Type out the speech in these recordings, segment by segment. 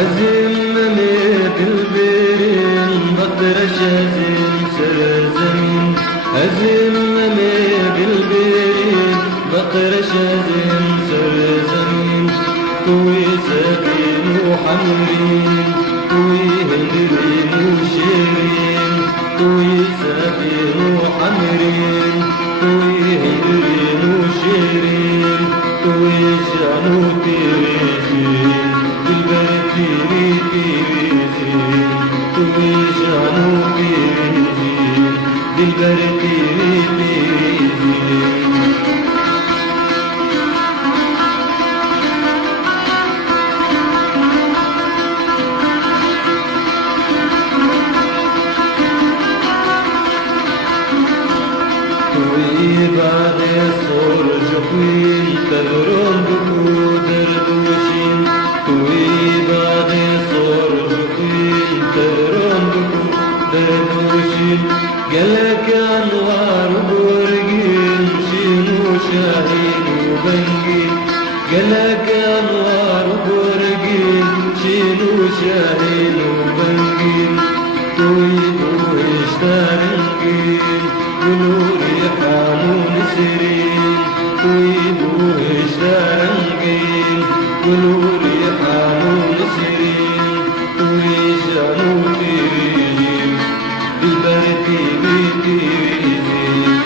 أزم بالبرين بطرش أزم سرزمين أزم بالبرين بطرش أزم سرزمين طوي سفين وحمرين طوي هندرين وشيرين طوي سفين وحمرين طوي هندرين وشيرين طوي شانو تيريزين بالبرتيري تيريزين طوي شانو تيريزين بالبرتيري تيريزين بعد صور جوين تبرون بكو دردوشين توي بعد صور جوين تبرون بكو دردوشين قالك انوار بورقين شينو شاهين وبنقين قالك انوار بورقين شينو شاهين وبنقين توي بوش تارنقين ونوري حانون سرين ويبوش دارنقين ونوري حانون سرين ويجانو تيرين بالبرتي بتيرين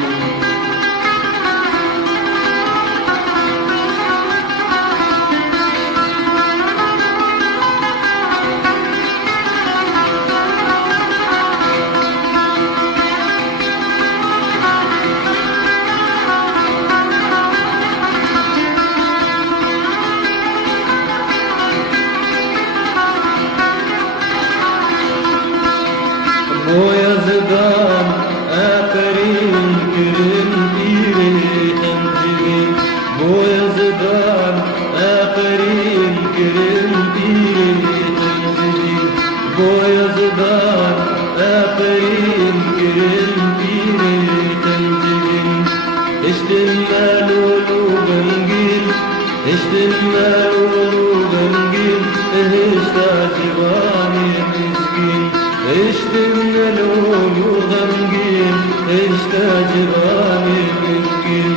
ويا زبان آخرين كرن إيري تنجبين ويا زبان آخرين كرن إيري تنجبين ويا زبان آخرين كرن إيري تنجبين اشتمال ولوغنجين اشتمال ولوغنجين اشتا جباني مسكين اشتمنا لون وغمقين اشتا جباني مسكين